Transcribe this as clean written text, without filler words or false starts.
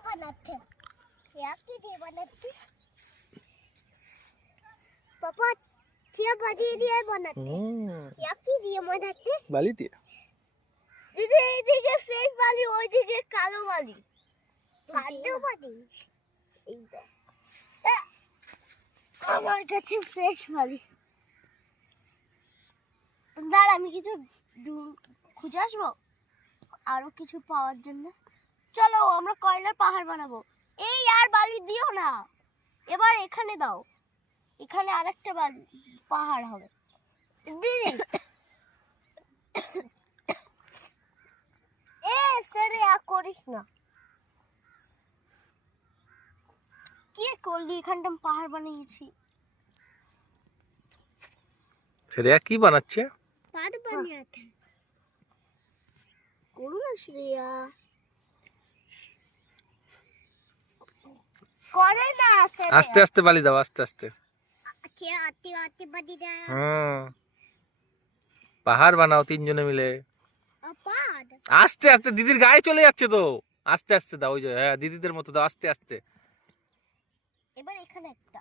बनाते क्या की दिए बनाते पापा क्या बदी दिए बनाते क्या की दिए बनाते বালি দিয়ে দিদি এইদিকে ফেস বালি ওইদিকে কালো বালি কালো বালি এইটা আমার কাছে ফ্রেশ বালি দাঁড়া আমি কিছু খুঁজে আসবো আরো কিছু পাওয়ার জন্য চলো আমরা কয়লার পাহাড় বানাবো এই আর বালি দিও না এবার এখানে দাও এখানে আরেকটা বালি পাহাড় হবে দিদি এ সেরে করিস না কি করলি এখানটা পাহাড় বানিয়েছি শ্রেয়া কি বানাচ্ছে পাহাড় বানিয়েছে করুন শ্রেয়া করে না আস্তে আস্তে বালি দাও আস্তে আস্তে আচ্ছা আতি আতি বাদি দা পাহাড় বানাও তিনজনে মিলে পাহাড় আস্তে আস্তে দিদির গায়ে চলে যাচ্ছে তো আস্তে আস্তে দাও ওই যে হ্যাঁ দিদিদের মতো দাও আস্তে আস্তে এবার এখানে একটা